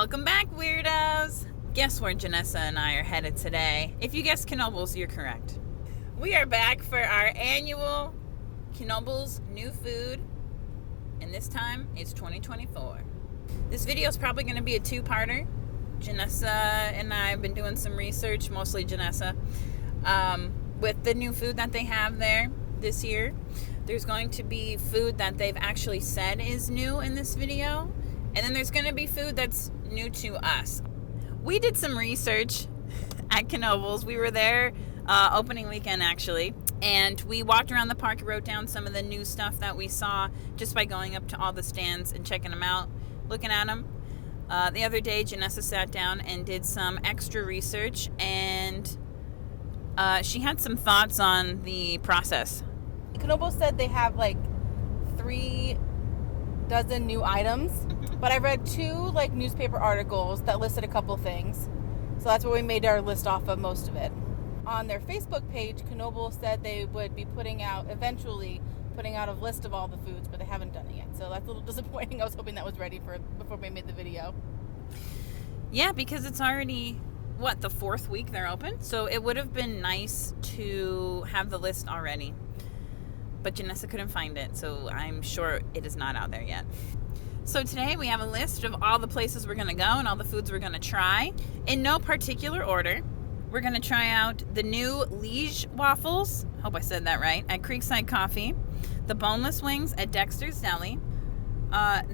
Welcome back, Weirdos! Guess where Janessa and I are headed today? If you guessed Knoebels, you're correct. We are back for our annual Knoebels New Food, and this time it's 2024. This video is probably going to be a two-parter. Janessa and I have been doing some research, mostly Janessa, with the new food that they have there this year. There's going to be food that they've actually said is new in this video, and then there's going to be food that's new to us. We did some research at Knoebels. We were there opening weekend, actually, and we walked around the park and wrote down some of the new stuff that we saw just by going up to all the stands and checking them out, looking at them. The other day, Janessa sat down and did some extra research, and she had some thoughts on the process. Knoebels said they have like 3 dozen new items, but I read 2 like newspaper articles that listed a couple things, so that's where we made our list off of most of it. On their Facebook page, Knoebels said they would be eventually putting out a list of all the foods, but they haven't done it yet, so that's a little disappointing. I was hoping that was ready before we made the video. Yeah, because it's already the 4th week they're open, so it would have been nice to have the list already. But Janessa couldn't find it, so I'm sure it is not out there yet. So today we have a list of all the places we're going to go and all the foods we're going to try. In no particular order, we're going to try out the new Leige waffles, hope I said that right, at Creekside Coffee, the boneless wings at Dexter's Deli,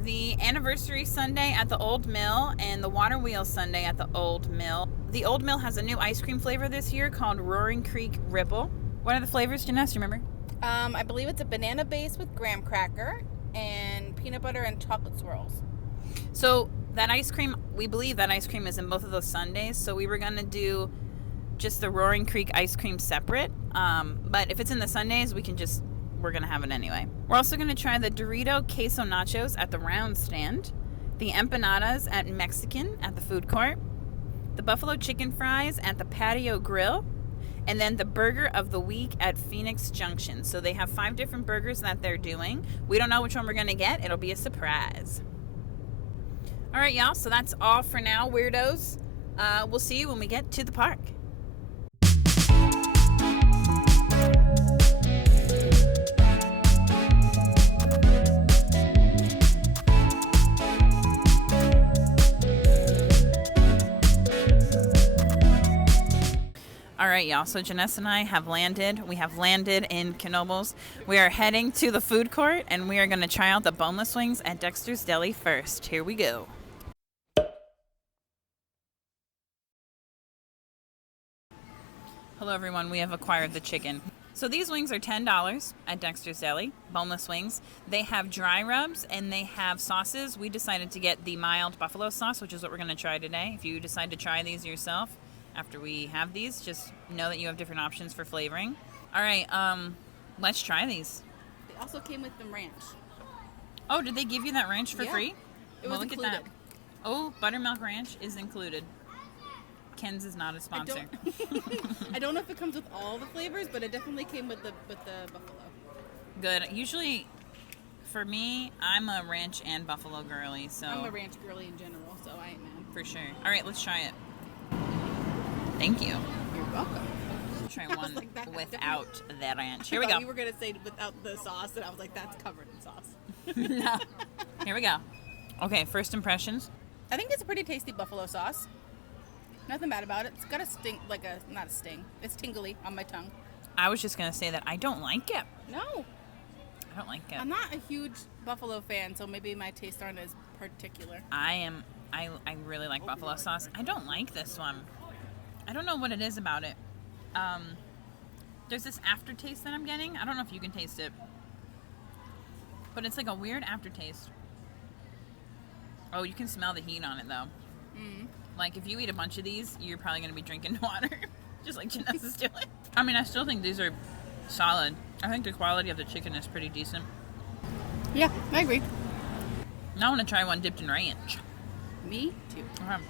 the anniversary sundae at the Old Mill, and the water wheel sundae at the Old Mill. The Old Mill has a new ice cream flavor this year called Roaring Creek Ripple. What are the flavors, Janessa? Do you remember? I believe it's a banana base with graham cracker and peanut butter and chocolate swirls. So that ice cream, we believe that ice cream is in both of those sundaes. So we were going to do just the Roaring Creek ice cream separate. But if it's in the sundaes, we're going to have it anyway. We're also going to try the Dorito Queso Nachos at the Round Stand, the empanadas at Mexican at the food court, the buffalo chicken fries at the Patio Grill, and then the burger of the week at Phoenix Junction. So they have 5 different burgers that they're doing. We don't know which one we're going to get. It'll be a surprise. All right, y'all. So that's all for now, Weirdos. We'll see you when we get to the park. All right, y'all. So Janessa and I have landed. We have landed in Knoebels. We are heading to the food court, and we are going to try out the boneless wings at Dexter's Deli first. Here we go. Hello, everyone. We have acquired the chicken. So these wings are $10 at Dexter's Deli, boneless wings. They have dry rubs, and they have sauces. We decided to get the mild buffalo sauce, which is what we're going to try today. If you decide to try these yourself, after we have these, just know that you have different options for flavoring. All right, let's try these. They also came with them ranch. Oh, did they give you that ranch for free? It was included. At that. Oh, buttermilk ranch is included. Ken's is not a sponsor. I don't know if it comes with all the flavors, but it definitely came with the buffalo. Good. Usually, for me, I'm a ranch and buffalo girly, so I'm a ranch girly in general, so I ain't mad. For sure. All right, let's try it. Thank you. You're welcome. Try one without the ranch. Here we go. You were going to say without the sauce, and I was like, that's covered in sauce. No. Here we go. Okay, first impressions. I think it's a pretty tasty buffalo sauce. Nothing bad about it. It's got a sting, not a sting. It's tingly on my tongue. I was just going to say that I don't like it. No. I don't like it. I'm not a huge buffalo fan, so maybe my tastes aren't as particular. I really like buffalo sauce. I don't like this one. I don't know what it is about it. There's this aftertaste that I'm getting. I don't know if you can taste it. But it's like a weird aftertaste. Oh, you can smell the heat on it, though. Mm. Like, if you eat a bunch of these, you're probably going to be drinking water. Just like Janessa's doing. I mean, I still think these are solid. I think the quality of the chicken is pretty decent. Yeah, I agree. Now I want to try one dipped in ranch. Me too. Okay.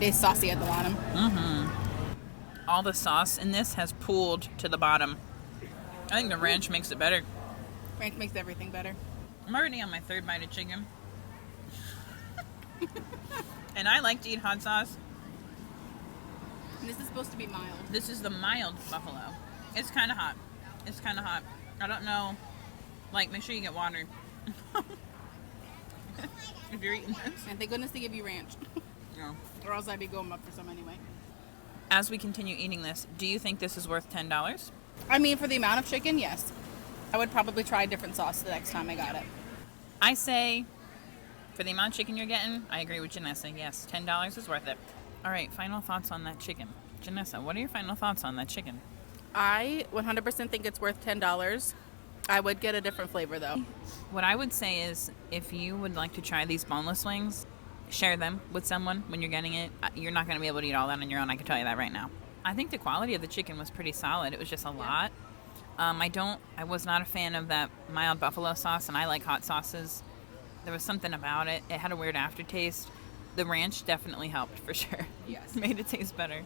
They're saucy at the bottom. Mm-hmm. All the sauce in this has pooled to the bottom. I think the ranch makes it better. Ranch makes everything better. I'm already on my 3rd bite of chicken. And I like to eat hot sauce. And this is supposed to be mild. This is the mild buffalo. It's kind of hot. It's kind of hot. I don't know. Like, make sure you get water. If you're eating this. And thank goodness they give you ranch. No. Or else I'd be going up for some anyway. As we continue eating this, do you think this is worth $10? I mean, for the amount of chicken, yes. I would probably try a different sauce the next time I got it. I say, for the amount of chicken you're getting, I agree with Janessa. Yes, $10 is worth it. All right, final thoughts on that chicken. Janessa, what are your final thoughts on that chicken? I 100% think it's worth $10. I would get a different flavor, though. What I would say is, if you would like to try these boneless wings, share them with someone when you're getting it. You're not going to be able to eat all that on your own, I can tell you that right now. I think the quality of the chicken was pretty solid. It was just a lot. I was not a fan of that mild buffalo sauce, and I like hot sauces. There was something about it. It had a weird aftertaste. The ranch definitely helped, for sure. Yes. Made it taste better.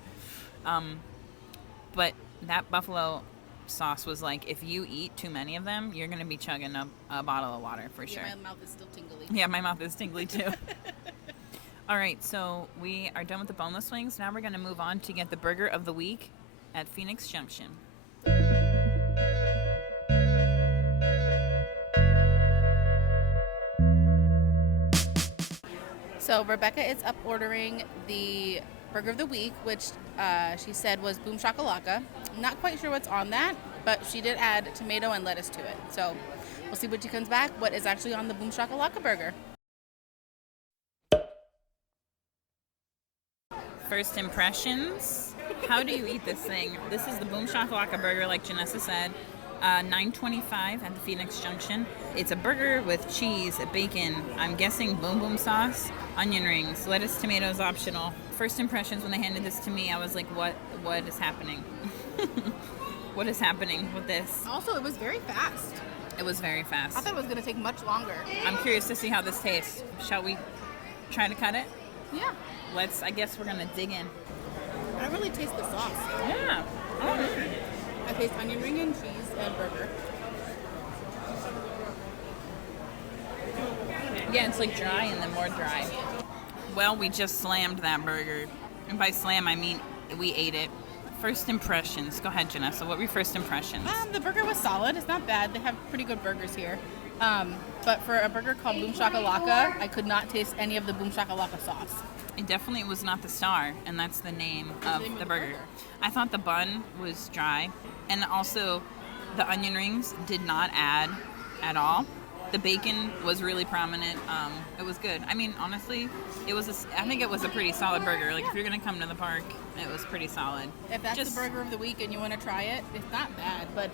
But that buffalo sauce was like, if you eat too many of them, you're going to be chugging a bottle of water, for sure. Yeah, my mouth is still tingly. Yeah, my mouth is tingly, too. All right, so we are done with the boneless wings. Now we're going to move on to get the burger of the week at Phoenix Junction. So Rebecca is up ordering the burger of the week, which she said was Boom Shakalaka. I'm not quite sure what's on that, but she did add tomato and lettuce to it. So we'll see when she comes back what is actually on the Boom Shakalaka burger. First impressions. How do you eat this thing? This is the Boom Shakalaka burger, like Janessa said. $9.25 at the Phoenix Junction. It's a burger with cheese, bacon, I'm guessing boom boom sauce, onion rings, lettuce, tomatoes optional. First impressions when they handed this to me, I was like, what is happening? What is happening with this? Also, it was very fast. It was very fast. I thought it was going to take much longer. I'm curious to see how this tastes. Shall we try to cut it? Yeah. I guess we're going to dig in. I don't really taste the sauce. Yeah. I taste onion ring and cheese and burger. Yeah, it's like dry and then more dry. Well, we just slammed that burger. And by slam, I mean we ate it. First impressions. Go ahead, Janessa. What were your first impressions? The burger was solid. It's not bad. They have pretty good burgers here. But for a burger called Boom Shakalaka, I could not taste any of the Boom Shakalaka sauce. It definitely was not the star, and that's the name of the burger. I thought the bun was dry, and also the onion rings did not add at all. The bacon was really prominent. It was good. I mean, honestly, I think it was a pretty solid burger. Like, if you're going to come to the park, it was pretty solid. If that's the burger of the week and you want to try it, it's not bad, but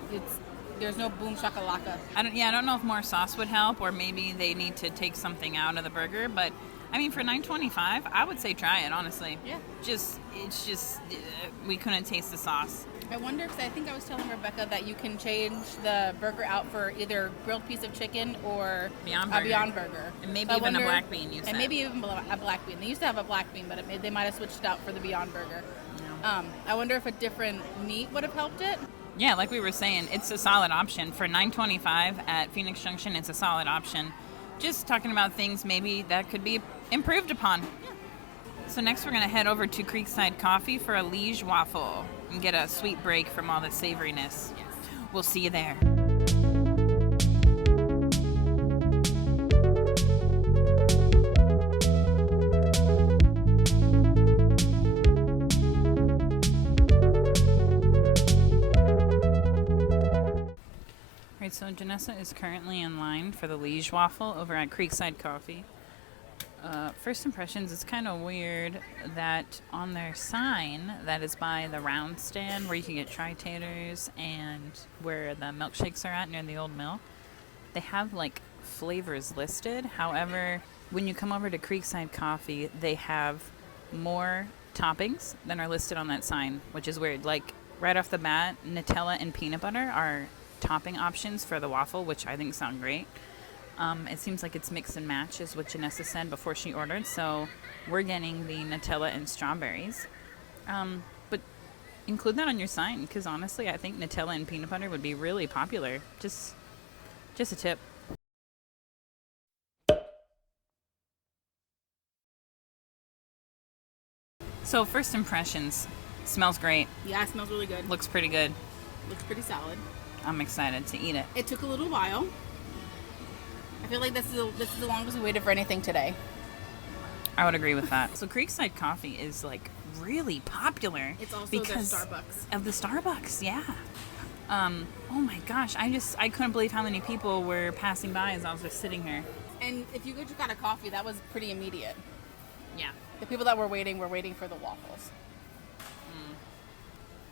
there's no Boom Shakalaka. I don't know if more sauce would help, or maybe they need to take something out of the burger, but I mean, for $9.25, I would say try it, honestly. Yeah. It's just, we couldn't taste the sauce. I wonder, because I think I was telling Rebecca that you can change the burger out for either grilled piece of chicken or a Beyond Burger. And maybe even a black bean, you said. And maybe even a black bean. They used to have a black bean, but they might have switched it out for the Beyond Burger. No. I wonder if a different meat would have helped it. Yeah, like we were saying, it's a solid option. For $9.25 at Phoenix Junction, it's a solid option. Just talking about things maybe that could be improved upon. Yeah. So next we're going to head over to Creekside Coffee for a Leige waffle and get a sweet break from all the savoriness. Yes. We'll see you there. Alright, so Janessa is currently in line for the Leige waffle over at Creekside Coffee. First impressions, it's kind of weird that on their sign that is by the round stand where you can get tri-taters and where the milkshakes are at near the old mill, they have like flavors listed. However, when you come over to Creekside Coffee, they have more toppings than are listed on that sign, which is weird. Like right off the bat, Nutella and peanut butter are topping options for the waffle, which I think sound great. It seems like it's mix and match is what Janessa said before she ordered, so we're getting the Nutella and strawberries. But include that on your sign, because honestly, I think Nutella and peanut butter would be really popular. Just a tip. So first impressions, smells great. Yeah, it smells really good. Looks pretty good. Looks pretty solid. I'm excited to eat it. It took a little while. I feel like this is the longest we waited for anything today. I would agree with that. So Creekside coffee is like really popular. It's also because their Starbucks. Of the Starbucks, yeah. Oh my gosh, I couldn't believe how many people were passing by as I was just sitting here. And if you just got a coffee, that was pretty immediate. Yeah. The people that were waiting for the waffles.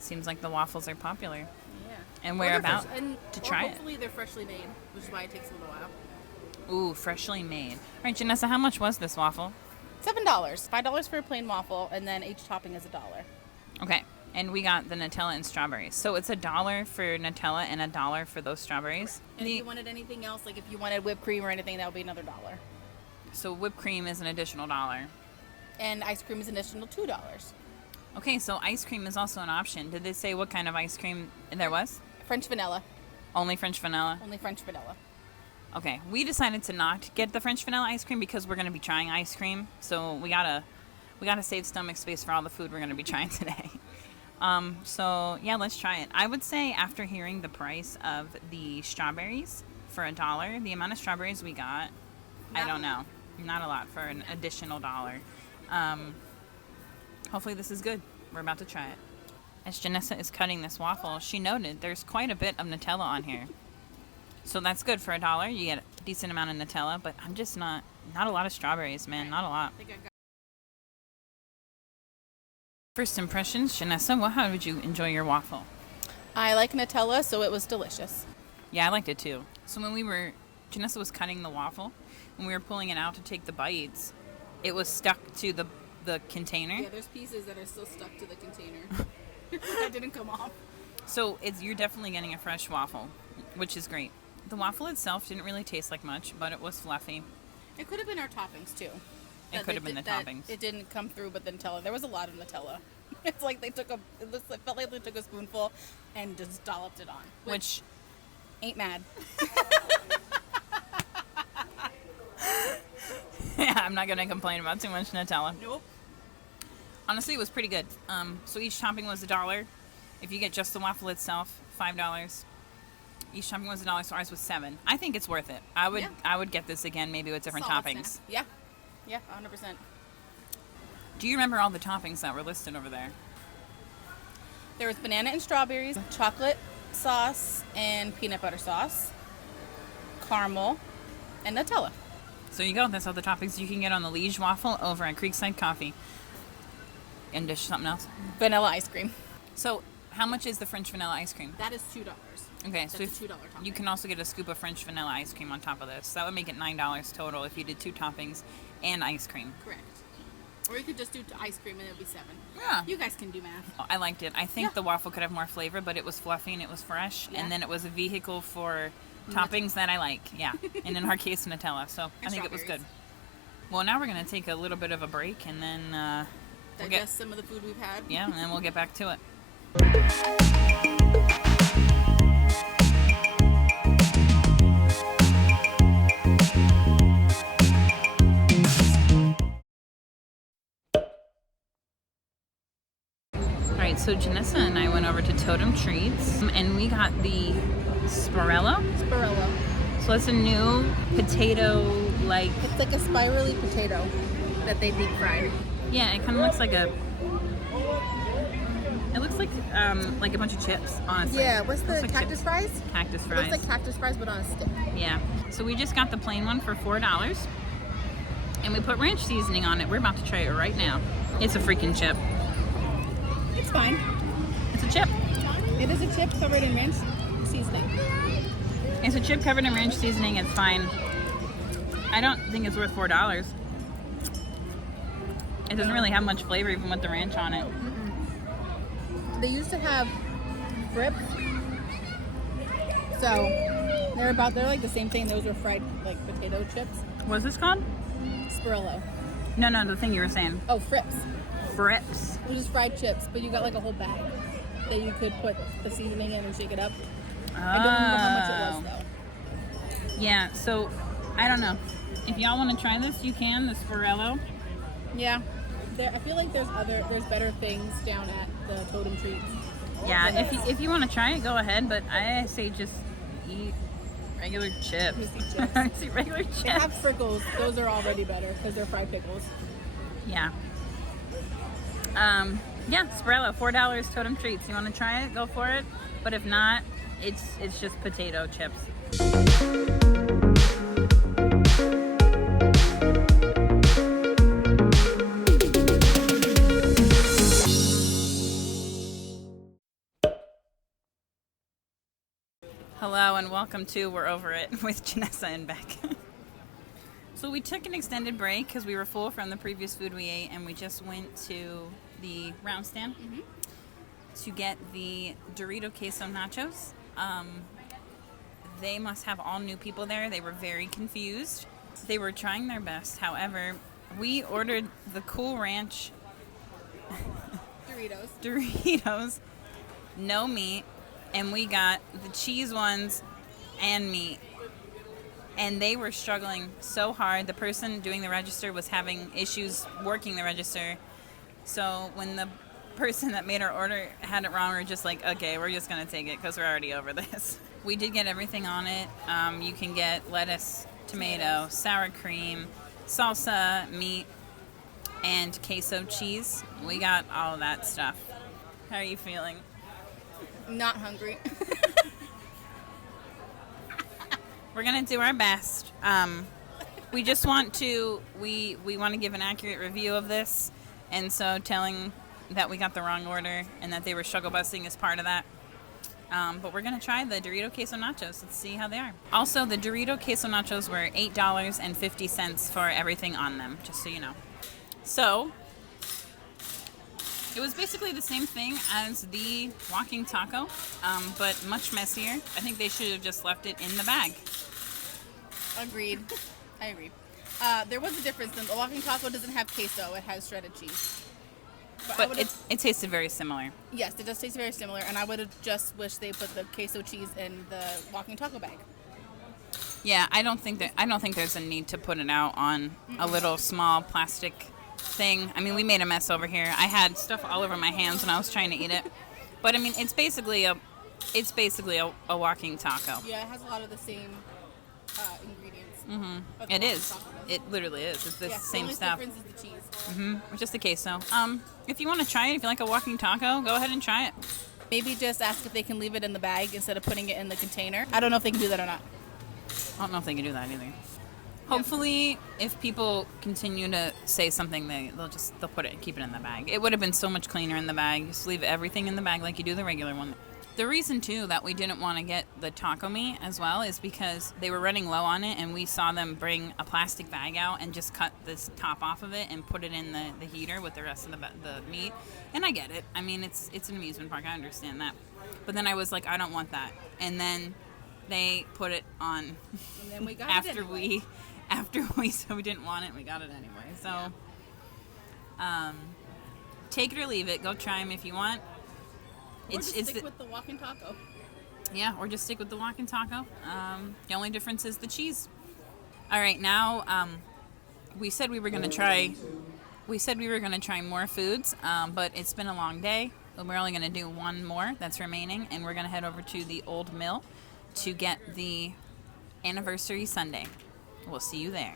Seems like the waffles are popular. Yeah. And we're about to try it. Hopefully they're freshly made, which is why it takes a little while. Ooh, freshly made. All right, Janessa, how much was this waffle? $7. $5 for a plain waffle, and then each topping is $1. Okay, and we got the Nutella and strawberries. So it's $1 for Nutella and $1 for those strawberries. And if you wanted anything else, like if you wanted whipped cream or anything, that would be another $1. So whipped cream is an additional $1. And ice cream is an additional $2. Okay, so ice cream is also an option. Did they say what kind of ice cream there was? French vanilla. Only French vanilla? Only French vanilla. Okay, we decided to not get the French vanilla ice cream because we're going to be trying ice cream. So we gotta save stomach space for all the food we're going to be trying today. So yeah, let's try it. I would say after hearing the price of the strawberries for $1, the amount of strawberries we got, I don't know, not a lot for an additional $1. Hopefully this is good. We're about to try it. As Janessa is cutting this waffle, she noted there's quite a bit of Nutella on here. So that's good for $1. You get a decent amount of Nutella, but I'm just not a lot of strawberries, man. Not a lot. First impressions, Janessa, how did you enjoy your waffle? I like Nutella, so it was delicious. Yeah, I liked it too. So when Janessa was cutting the waffle, when we were pulling it out to take the bites, it was stuck to the container. Yeah, there's pieces that are still stuck to the container. That didn't come off. So you're definitely getting a fresh waffle, which is great. The waffle itself didn't really taste like much, but it was fluffy. It could have been our toppings too. It could have been the toppings. It didn't come through, but the Nutella. There was a lot of Nutella. It's like it felt like they took a spoonful and just dolloped it on. Which ain't mad. Yeah, I'm not going to complain about too much Nutella. Nope. Honestly, it was pretty good. So each topping was $1. If you get just the waffle itself, $5. Each topping was $1, so ours was $7. I think it's worth it. I would get this again, maybe with different Solid toppings. Snack. Yeah, 100%. Do you remember all the toppings that were listed over there? There was banana and strawberries, chocolate sauce and peanut butter sauce, caramel, and Nutella. So you go. That's all the toppings you can get on the Leige waffle over at Creekside Coffee. And dish something else? Vanilla ice cream. So how much is the French vanilla ice cream? That is $2. Okay, That's so a $2 topping. you can also get a scoop of French vanilla ice cream on top of this. That would make it $9 total if you did 2 toppings and ice cream. Correct. Or you could just do ice cream and it would be $7. Yeah. You guys can do math. I liked it. I think the waffle could have more flavor, but it was fluffy and it was fresh. Yeah. And then it was a vehicle for toppings that I like. Yeah. And in our case, Nutella. So I think it was good. Well, now we're going to take a little bit of a break and then we'll digest some of the food we've had. Yeah, and then we'll get back to it. Alright, so Janessa and I went over to Totem Treats and we got the Spirello. So it's a new potato like... It's like a spirally potato that they deep fried. Yeah, it kind of looks like a... It looks like a bunch of chips, honestly. Yeah, what's the like cactus chips. fries? Cactus It fries. looks like cactus fries, but on a stick. Yeah. So we just got the plain one for $4. And we put ranch seasoning on it. We're about to try it right now. It's a freaking chip. It's fine. It's a chip. It is a chip covered in ranch seasoning. It's a chip covered in ranch seasoning. It's fine. I don't think it's worth $4. It doesn't really have much flavor even with the ranch on it. They used to have frips. So they're like the same thing. Those were fried like potato chips. What's this called? Spirello. No, the thing you were saying. Oh, frips. Frips. It was just fried chips, but you got like a whole bag that you could put the seasoning in and shake it up. I don't remember how much it was though. Yeah, so I don't know. If y'all want to try this, you can. The Spirello. Yeah. I feel like there's better things down at the Totem Treats. Yeah, if you want to try it, go ahead. But I say just eat regular chips. Just eat chips. Eat regular chips. They have frickles. Those are already better because they're fried pickles. Yeah. Yeah, Spirello, $4 Totem Treats. You want to try it? Go for it. But if not, it's just potato chips. Hello and welcome to We're Over It with Janessa and Beck. So we took an extended break because we were full from the previous food we ate, and we just went to the round stand to get the Dorito Queso Nachos. They must have all new people there. They were very confused. They were trying their best. However, we ordered the Cool Ranch Doritos, no meat, and we got the cheese ones and meat. And they were struggling so hard. The person doing the register was having issues working the register. So when the person that made our order had it wrong, we were just like, okay, we're just going to take it because we're already over this. We did get everything on it. You can get lettuce, tomato, sour cream, salsa, meat, and queso cheese. We got all of that stuff. How are you feeling? Not hungry. We're gonna do our best. We just want to we want to give an accurate review of this, and so telling that we got the wrong order and that they were struggle busting is part of that. But we're gonna try the Dorito Queso Nachos. Let's see how they are. Also, the Dorito Queso Nachos were $8.50 for everything on them, just so you know. So it was basically the same thing as the walking taco, but much messier. I think they should have just left it in the bag. Agreed. I agree. There was a difference. The walking taco doesn't have queso. It has shredded cheese. But it tasted very similar. Yes, it does taste very similar, and I would have just wished they put the queso cheese in the walking taco bag. Yeah, I don't think there's a need to put it out on a little small plastic thing. I mean, we made a mess over here. I had stuff all over my hands when I was trying to eat it. But I mean, it's basically a walking taco. Yeah, it has a lot of the same ingredients. Mm-hmm. It is. It literally is. It's the same stuff. The only difference is the cheese. Mm-hmm. Just the queso. If you want to try it, if you like a walking taco, go ahead and try it. Maybe just ask if they can leave it in the bag instead of putting it in the container. I don't know if they can do that or not. I don't know if they can do that either. Hopefully, if people continue to say something, they'll put it, keep it in the bag. It would have been so much cleaner in the bag. Just leave everything in the bag like you do the regular one. The reason too that we didn't want to get the taco meat as well is because they were running low on it, and we saw them bring a plastic bag out and just cut this top off of it and put it in the heater with the rest of the meat. And I get it. I mean, it's an amusement park. I understand that. But then I was like, I don't want that. And then they put it on. And then we got after it anyway. After we said we didn't want it, we got it anyway. So, take it or leave it. Go try them if you want. Or just stick with the walking taco. Yeah, or just stick with the walking taco. The only difference is the cheese. All right, now we said we were going to try. We said we were going to try more foods, but it's been a long day. We're only going to do one more that's remaining, and we're going to head over to the Old Mill to get the anniversary sundae. We'll see you there.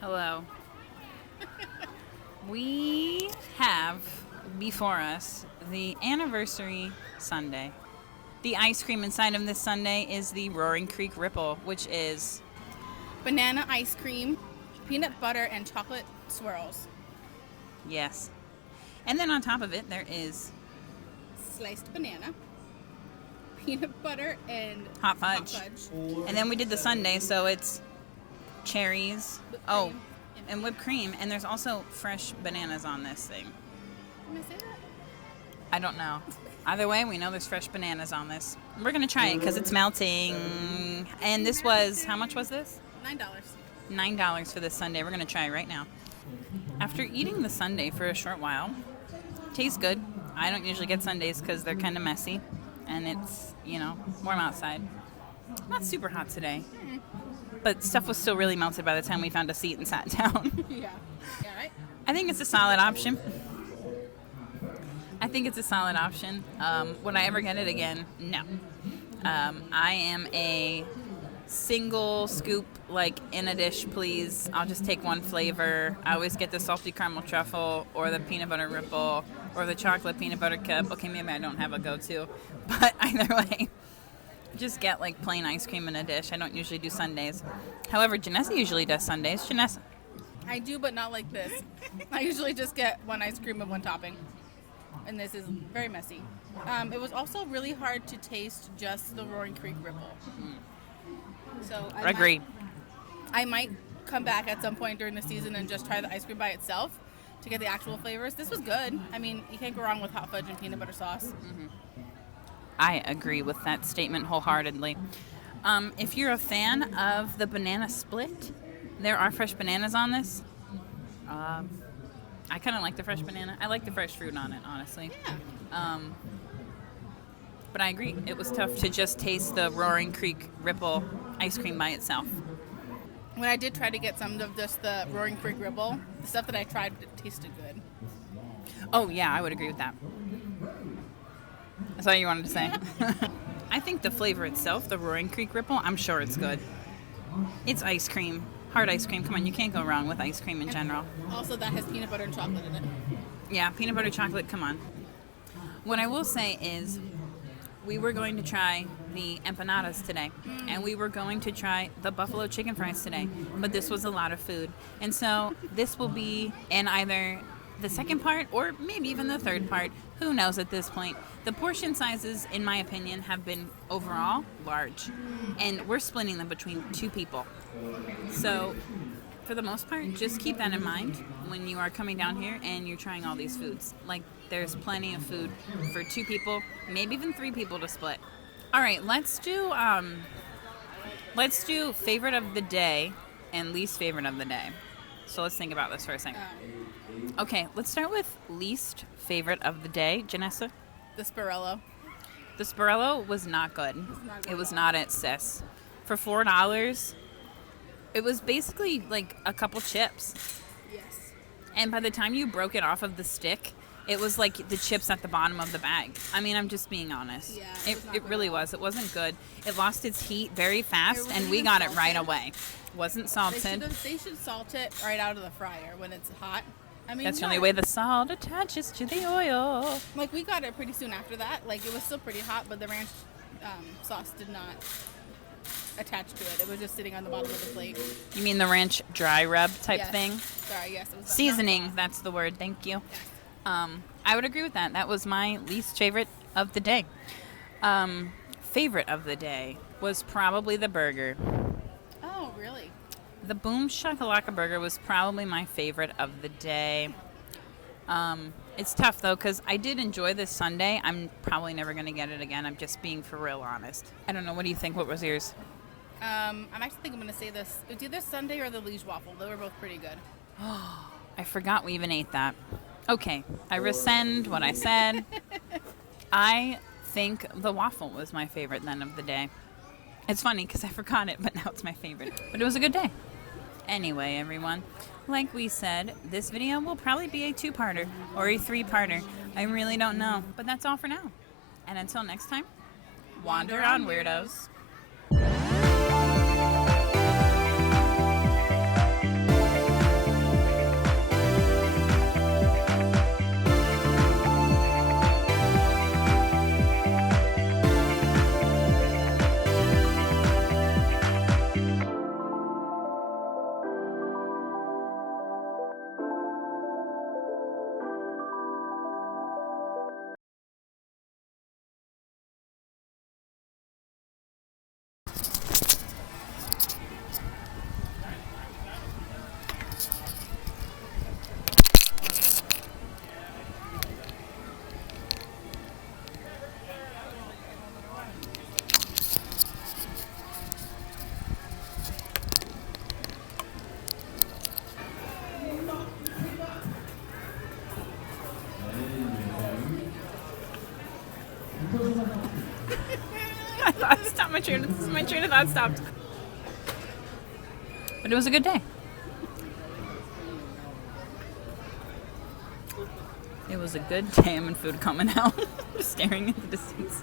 Hello. We have before us the anniversary sundae. The ice cream inside of this sundae is the Roaring Creek Ripple, which is banana ice cream, peanut butter, and chocolate swirls. Yes. And then on top of it, there is sliced banana, peanut butter, and hot fudge. And then we did the sundae, so it's cherries. And whipped cream. And there's also fresh bananas on this thing. Can I say that? I don't know. Either way, we know there's fresh bananas on this. We're going to try it because it's melting. And this was, how much was this? $9. $9 for this sundae. We're going to try it right now. After eating the sundae for a short while, tastes good. I don't usually get sundaes because they're kind of messy. And it's, warm outside. Not super hot today. But stuff was still really melted by the time we found a seat and sat down. Yeah. Yeah, right? I think it's a solid option. Would I ever get it again? No. I am a single scoop, like, in a dish, please. I'll just take one flavor. I always get the salty caramel truffle or the peanut butter ripple or the chocolate peanut butter cup. Okay, maybe I don't have a go-to, but either way, just get, like, plain ice cream in a dish. I don't usually do sundaes. However, Janessa usually does sundaes. Janessa. I do, but not like this. I usually just get one ice cream and one topping. And this is very messy. It was also really hard to taste just the Roaring Creek Ripple. So I agree. I might come back at some point during the season and just try the ice cream by itself to get the actual flavors. This was good. I mean, you can't go wrong with hot fudge and peanut butter sauce. I agree with that statement wholeheartedly. If you're a fan of the banana split, there are fresh bananas on this. I kind of like the fresh banana. I like the fresh fruit on it, honestly. Yeah. But I agree. It was tough to just taste the Roaring Creek Ripple ice cream by itself. When I did try to get some of just the Roaring Creek Ripple, the stuff that I tried tasted good. Oh, yeah, I would agree with that. That's all you wanted to say. I think the flavor itself, the Roaring Creek Ripple, I'm sure it's good. It's ice cream. Hard ice cream. Come on, you can't go wrong with ice cream in general. Also, that has peanut butter and chocolate in it. Yeah, peanut butter chocolate, come on. What I will say is we were going to try the empanadas today, and we were going to try the buffalo chicken fries today, but this was a lot of food. And so this will be in either the second part or maybe even the third part. Who knows at this point? The portion sizes, in my opinion, have been overall large, and we're splitting them between two people. So for the most part, just keep that in mind when you are coming down here and you're trying all these foods. Like, there's plenty of food for two people, maybe even three people to split. All right, let's do favorite of the day and least favorite of the day. So let's think about this for a second. Okay, let's start with least favorite of the day. Janessa? The Spirello. The Spirello was not good. It was not at Sis. For $4, it was basically like a couple chips. Yes. And by the time you broke it off of the stick, it was like the chips at the bottom of the bag. I mean, I'm just being honest. Yeah, it really was. It wasn't good. It lost its heat very fast, and we got it right away. Wasn't salted. They should salt it right out of the fryer when it's hot. I mean, that's the only way the salt attaches to the oil. Like, we got it pretty soon after that. Like, it was still pretty hot, but the ranch sauce did not attach to it. It was just sitting on the bottom of the plate. You mean the ranch dry rub type thing? Sorry, yes. It was seasoning, that's the word. Thank you. Yes. I would agree with that. That was my least favorite of the day. Favorite of the day was probably the burger. Oh, really? The Boom Shakalaka burger was probably my favorite of the day. It's tough, though, because I did enjoy this sundae. I'm probably never going to get it again. I'm just being for real honest. I don't know. What do you think? What was yours? I actually think I'm going to say this. It's either sundae or the Leige waffle. They were both pretty good. I forgot we even ate that. Okay. I rescind what I said. I think the waffle was my favorite then of the day. It's funny because I forgot it, but now it's my favorite. But it was a good day. Anyway, everyone, like we said, this video will probably be a 2-parter or a 3-parter. I really don't know. But that's all for now. And until next time, wander on, Weirdos. stopped. My train of thought stopped. But it was a good day. It was a good day. I'm in food coming out. Just staring at the distance.